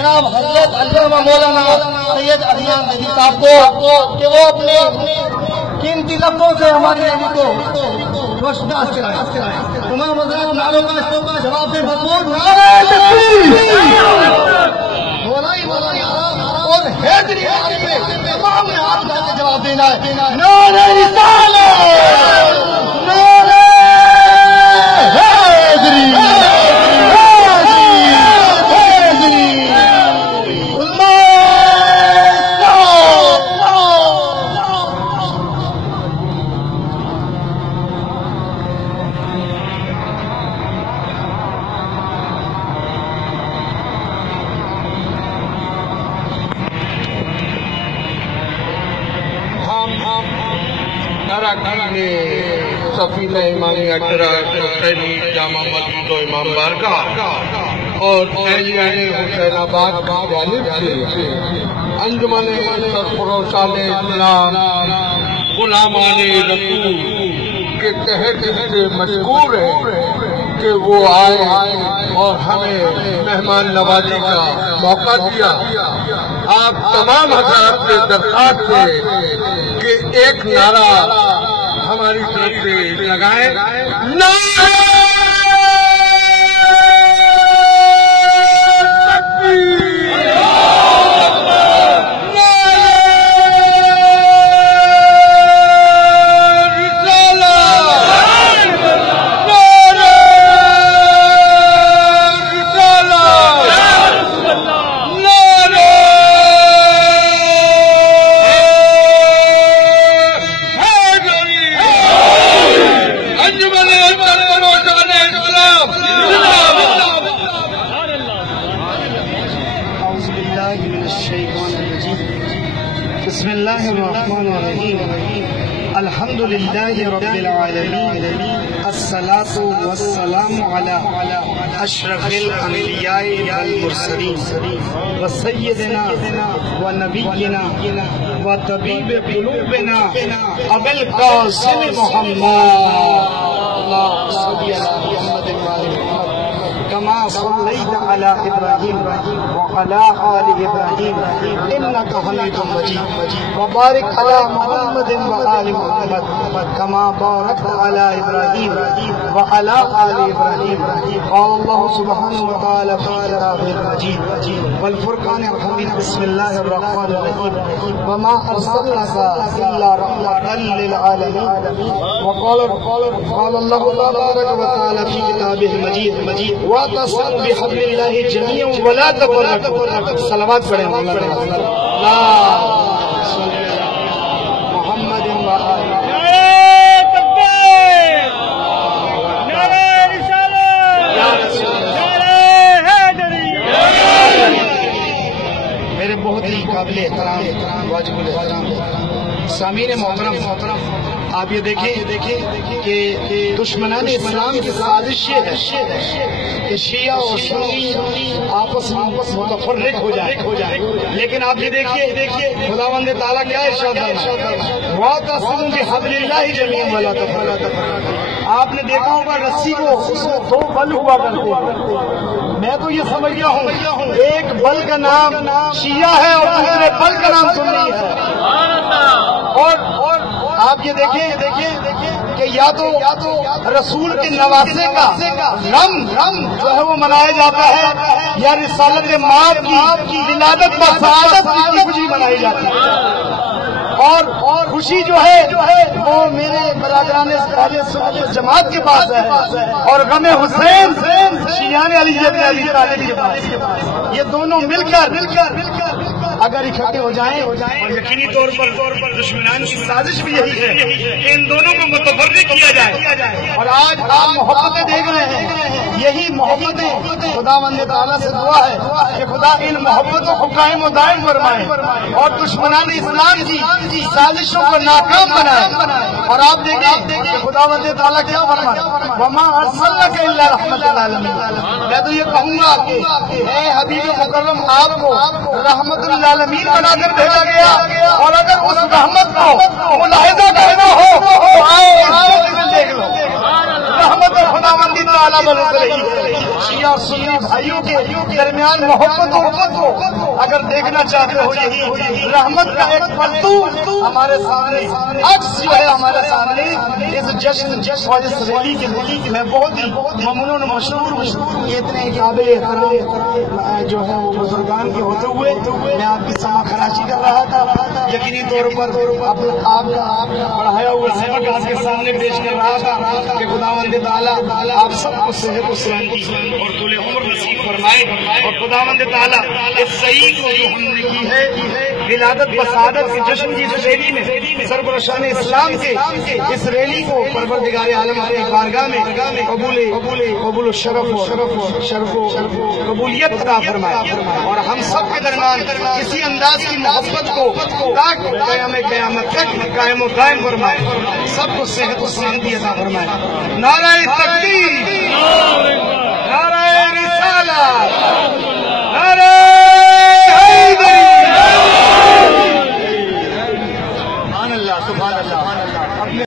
جناب حضرت علامہ مولانا سید عدنان ندوی صاحب کو کہ وہ اپنے قیمتی لفظوں سے ہماری ریلی کو روشناس کرائیں. تمام مذہب نعروں کا جواب دیں. بھرپور نعرہ تکبیر مولائی اور حیدری نعرے پہ تمام نے ہاتھ اٹھا کے جواب دینا ہے. نعرہ رسالت، نعرہ حیدری، سفینہ امامیہ حسینی جامع مسجد و امام بارگاہ اور اہلیان حسین آباد کی جانب سے انجمن سرفروشان اسلام غلامان رسول کے تحت سے مشکور ہے کہ وہ آئے اور ہمیں مہمان نوازی کا موقع دیا. آپ تمام حضرات سے درخواست ہے کہ ایک نعرہ ہماری طرف سے لگائیں. بسم اللہ الرحمن الرحیم. الحمد للہ رب العالمین. الصلاة والسلام علی اشرف الانبیاء والمرسلین وسیدنا ونبینا وطبیب قلوبنا ابو القاسم محمد. اللهم صل علی محمد كما صليت على إبراهيم وعلى آل إبراهيم إنك حميد مجيد. وبارك على محمد وآل محمد كما باركت على إبراهيم وعلى آل إبراهيم. قال الله سبحانه وتعالى في كتابه المجيد والفرقان الحميد. بسم الله الرحمن الرحيم. وما أرسلناك إلا رحمة للعالمين. وقال الله تبارك وتعالى في كتابه المجيد واعتصموا بحبل الله جميعا ولا تفرقوا. صلوات پڑھیں محمد میرے بہت ہی قابل احترام واجب الاحترام سامعین محترم، آپ یہ دیکھیں کہ دشمنان اسلام کی سازش یہ ہے کہ شیعہ اور سنی آپس میں متفرق ہو جائے. لیکن آپ یہ دیکھیے خداوند تعالیٰ کیا ارشاد فرمایا؟ وَاعْتَصِمُوا بِحَبْلِ اللَّهِ جَمِيعًا وَلَا تَفَرَّقُوا. آپ نے دیکھا ہوگا رسی کو اس میں دو بل ہوا کرتے ہیں. میں تو یہ سمجھ گیا ہوں ایک بل کا نام شیعہ ہے اور دوسرے بل کا نام سنی ہے. اور آپ یہ دیکھیں کہ یا تو رسول کے نواسے کا رم جو ہے وہ منایا جاتا ہے یا رسالت مآب کی ولادت و سعادت کی خوشی منائی جاتی ہے. اور خوشی جو ہے وہ میرے برادران جماعت کے پاس ہے اور غم حسین شیعان علی ابی طالب کے پاس. یہ دونوں مل کر اگر اکٹھے ہو جائیں اور یقینی طور پر دشمنان کی سازش بھی یہی ہے کہ ان دونوں کو متفرق کیا جائے. اور آج آپ محبتیں دیکھ رہے ہیں. یہی محبتیں خداوند تعالیٰ سے دعا ہے کہ خدا ان محبتوں کو قائم و دائم فرمائے اور دشمنان اسلام کی سازشوں کو ناکام بنائے. اور آپ دیکھیں کہ خداوند تعالیٰ کیا فرمائے؟ وَمَا أَرْسَلْنَاكَ إِلَّا رَحْمَةً لِّلْعَالَمِينَ. میں تو یہ کہوں گا کہ اے حبیب مکرم آپ کو رحمت للعالمین بنا کر بھیجا گیا. اور اگر اس رحمت کو ملاحظہ کرنا ہو تو آؤ دیکھ لو. رحمت خداوندی تعالیٰ مدد رہی ہے۔ شیعہ سنی بھائیوں کے درمیان محبت کو اگر دیکھنا چاہتے ہو، یہی رحمت کا ایک پلو ہمارے سامنے عکس جو ہے ہمارے سامنے اس جشن اور اس ریلی کے میں بہت ہی ممنون مشہور اتنے قابل احترام جو ہے وہ بزرگان کے ہوتے ہوئے میں آپ کی سما خراچی کر رہا تھا۔ یقینی طور پر آپ کا پڑھایا ہوا سبق آپ کے سامنے پیش کر رہا تھا کہ خداوند تعالیٰ آپ سب کو صحت و سلامتی اور طول عمر نصیب فرمائے، اور خداوند تعالیٰ اس صحیح کو جو ہم نے کی ہے ولادت بسعادت کے جشن کی اس ریلی میں سربراہان اسلام کے اس ریلی کو پروردگار عالم اپنی بارگاہ میں قبول و شرف و قبولیت عطا فرمائے، اور ہم سب کے درمیان اسی انداز کی محبت کو قیامت تک قائم و قائم فرمائے، سب کو صحت و سلامتی عطا فرمائے۔ نعرہ تکبیر، نعرہ رسالت، نعرہ حیدری۔ سبحان اللہ، سبحان اللہ۔